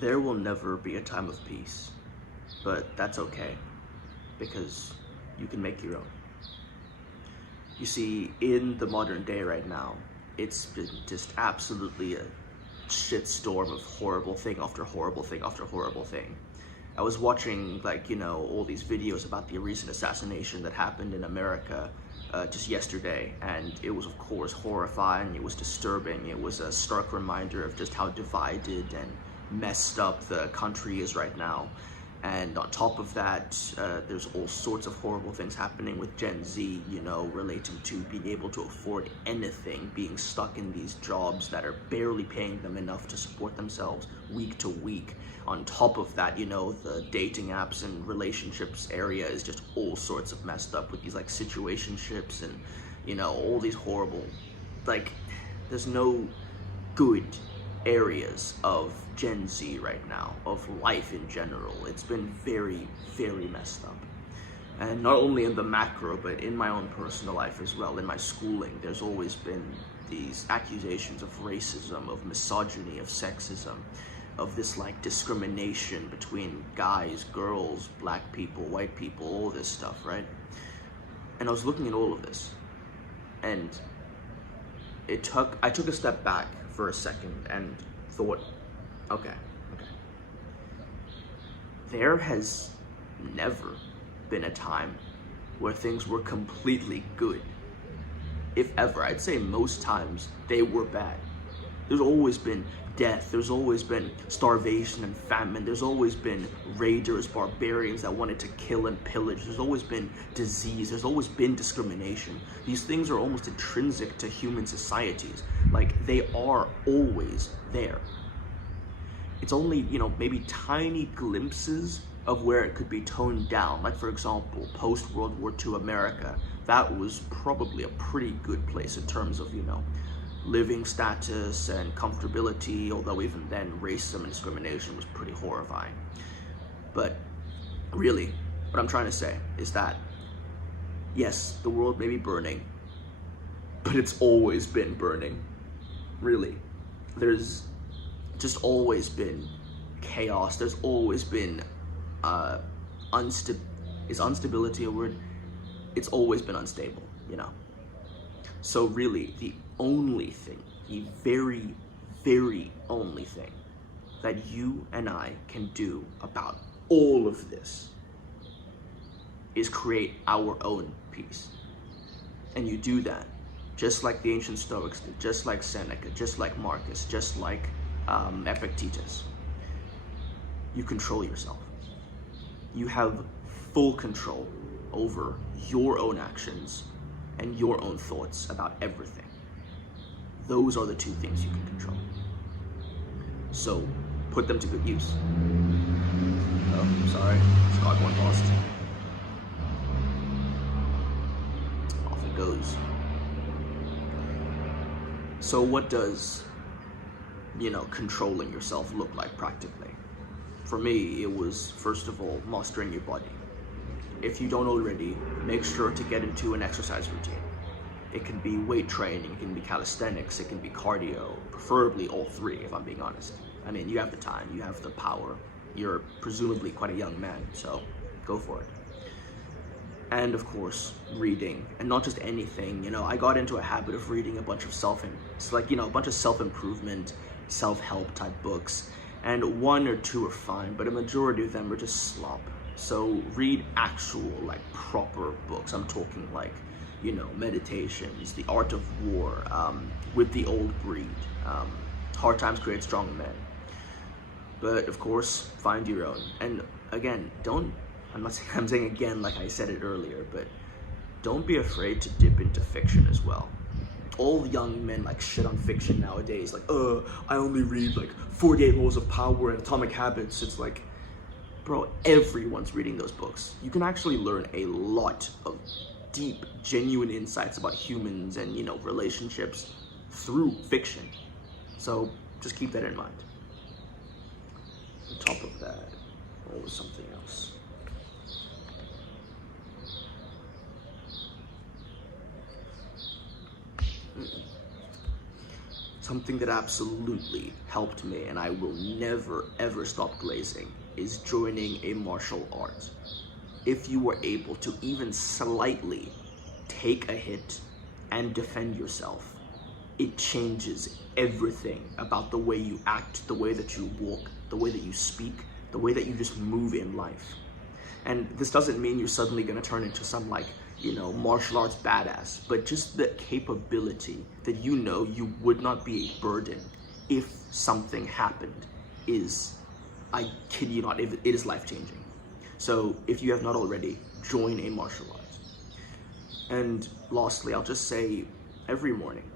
There will never be a time of peace, but that's okay, because you can make your own. You see, in the modern day right now, it's been just absolutely a shitstorm of horrible thing after horrible thing after horrible thing. I was watching, like, all these videos about the recent assassination that happened in America just yesterday, and it was, of course, horrifying. It was disturbing. It was a stark reminder of just how divided and messed up the country is right now. And on top of that, there's all sorts of horrible things happening with Gen Z, relating to being able to afford anything, being stuck in these jobs that are barely paying them enough to support themselves week to week. On top of that, the dating apps and relationships area is just all sorts of messed up with these like situationships and, all these horrible, like, there's no good areas of Gen Z right now, of life in general. It's been very, very messed up. And not only in the macro, but in my own personal life as well, in my schooling, there's always been these accusations of racism, of misogyny, of sexism, of this like discrimination between guys, girls, black people, white people, all this stuff, right? And I was looking at all of this, and I took a step back for a second and thought, okay. There has never been a time where things were completely good. If ever, I'd say most times they were bad. There's always been death, there's always been starvation and famine, there's always been raiders, barbarians that wanted to kill and pillage, there's always been disease, there's always been discrimination. These things are almost intrinsic to human societies. Like, they are always there. It's only, maybe tiny glimpses of where it could be toned down. Like, for example, post-World War II America, that was probably a pretty good place in terms of, living status and comfortability, although even then racism and discrimination was pretty horrifying. But really, what I'm trying to say is that, yes, the world may be burning, but it's always been burning. Really. There's just always been chaos. There's always been is instability a word? It's always been unstable, So really, the only thing, the very, very only thing that you and I can do about all of this is create our own peace. And you do that just like the ancient Stoics did, just like Seneca, just like Marcus, just like Epictetus. You control yourself. You have full control over your own actions and your own thoughts about everything. Those are the two things you can control. So put them to good use. Oh, sorry, Scott one lost. Off it goes. So what does, controlling yourself look like practically? For me, it was, first of all, mastering your body. If you don't already, make sure to get into an exercise routine. It can be weight training, it can be calisthenics, it can be cardio, preferably all three, if I'm being honest. I mean, you have the time, you have the power. You're presumably quite a young man, so go for it. And of course, reading, and not just anything. I got into a habit of reading a bunch of a bunch of self-improvement, self-help type books, and one or two are fine, but a majority of them are just slop. So read actual, proper books. I'm talking Meditations, The Art of War, With the Old Breed, Hard Times Create Strong Men. But of course, find your own. And again, I'm saying again like I said it earlier, but don't be afraid to dip into fiction as well. All young men shit on fiction nowadays, I only read 48 Laws of Power and Atomic Habits. It's bro, everyone's reading those books. You can actually learn a lot of deep, genuine insights about humans and, relationships through fiction. So just keep that in mind. On top of that, what was something else? Something that absolutely helped me, and I will never ever stop glazing, is joining a martial art. If you were able to even slightly take a hit and defend yourself, it changes everything about the way you act, the way that you walk, the way that you speak, the way that you just move in life. And this doesn't mean you're suddenly going to turn into some martial arts badass, but just the capability that you would not be a burden if something happened is, I kid you not, it is life-changing. So if you have not already, join a martial art. And lastly, I'll just say every morning,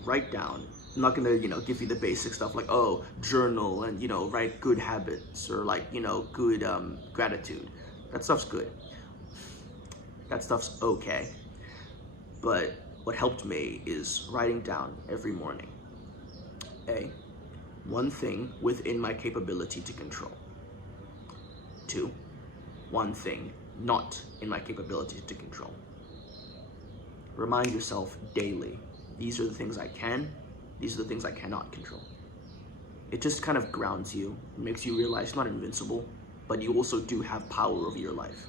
write down. I'm not gonna, give you the basic stuff like, oh, journal and, write good habits or good gratitude. That stuff's good. That stuff's okay. But what helped me is writing down every morning, one thing within my capability to control. 2, one thing not in my capability to control. Remind yourself daily, these are the things I can, these are the things I cannot control. It just kind of grounds you, makes you realize you're not invincible, but you also do have power over your life.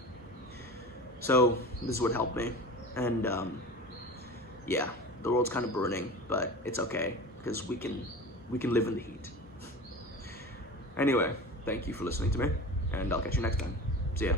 So this is what helped me, and yeah, the world's kind of burning, but it's okay, because we can live in the heat. Anyway, thank you for listening to me, and I'll catch you next time. See ya.